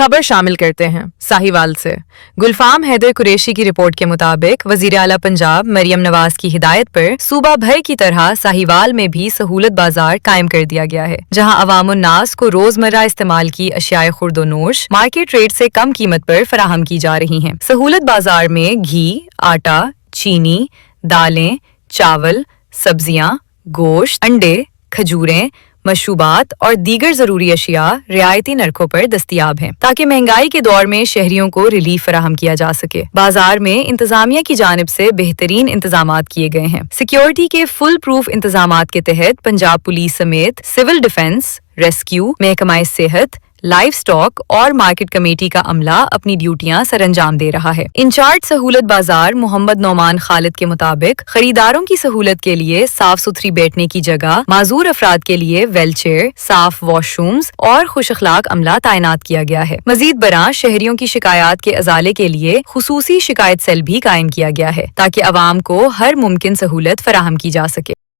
خبر شامل کرتے ہیں ساہیوال سے۔ گلفام حیدر قریشی کی رپورٹ کے مطابق وزیر اعلیٰ پنجاب مریم نواز کی ہدایت پر صوبہ بھر کی طرح ساہیوال میں بھی سہولت بازار قائم کر دیا گیا ہے، جہاں عوام الناس کو روزمرہ استعمال کی اشیاء خورد و نوش مارکیٹ ریٹ سے کم قیمت پر فراہم کی جا رہی ہیں۔ سہولت بازار میں گھی، آٹا، چینی، دالیں، چاول، سبزیاں، گوشت، انڈے، کھجوریں، مشروبات اور دیگر ضروری اشیاء رعایتی نرخوں پر دستیاب ہیں تاکہ مہنگائی کے دور میں شہریوں کو ریلیف فراہم کیا جا سکے۔ بازار میں انتظامیہ کی جانب سے بہترین انتظامات کیے گئے ہیں۔ سیکیورٹی کے فل پروف انتظامات کے تحت پنجاب پولیس سمیت سول ڈیفنس، ریسکیو، محکمہ صحت، لائف سٹاک اور مارکیٹ کمیٹی کا عملہ اپنی ڈیوٹیاں سر انجام دے رہا ہے۔ انچارج سہولت بازار محمد نعمان خالد کے مطابق خریداروں کی سہولت کے لیے صاف ستھری بیٹھنے کی جگہ، معذور افراد کے لیے ویل چیئر، صاف واش رومز اور خوش اخلاق عملہ تعینات کیا گیا ہے۔ مزید برآں شہریوں کی شکایات کے ازالے کے لیے خصوصی شکایت سیل بھی قائم کیا گیا ہے تاکہ عوام کو ہر ممکن سہولت فراہم کی جا سکے۔